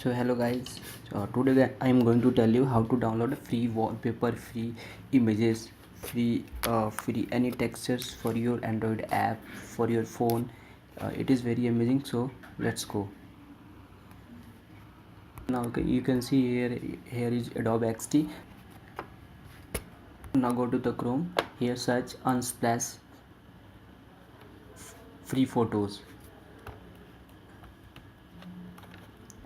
So hello guys, today I am going to tell you how to download free wallpaper, free images, free any textures for your Android app, for your phone. It is very amazing, so let's go. Now you can see here is Adobe XD. Now go to the Chrome. Here search Unsplash free photos,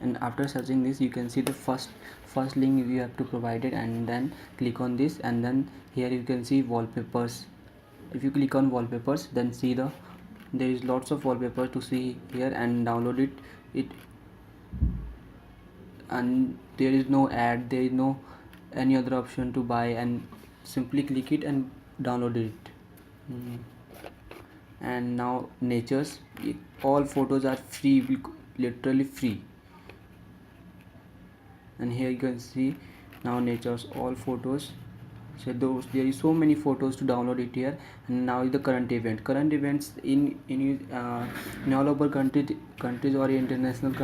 and after searching this you can see the first link you have to provide it, and then click on this, and then here you can see wallpapers. If you click on wallpapers, then see there is lots of wallpapers to see here, and download it and there is no ad, there is no any other option to buy, and simply click it and download it. And now natures, all photos are free, literally free. And here you can see now natures all photos. So there is so many photos to download it here. And now is the current events in all over countries or international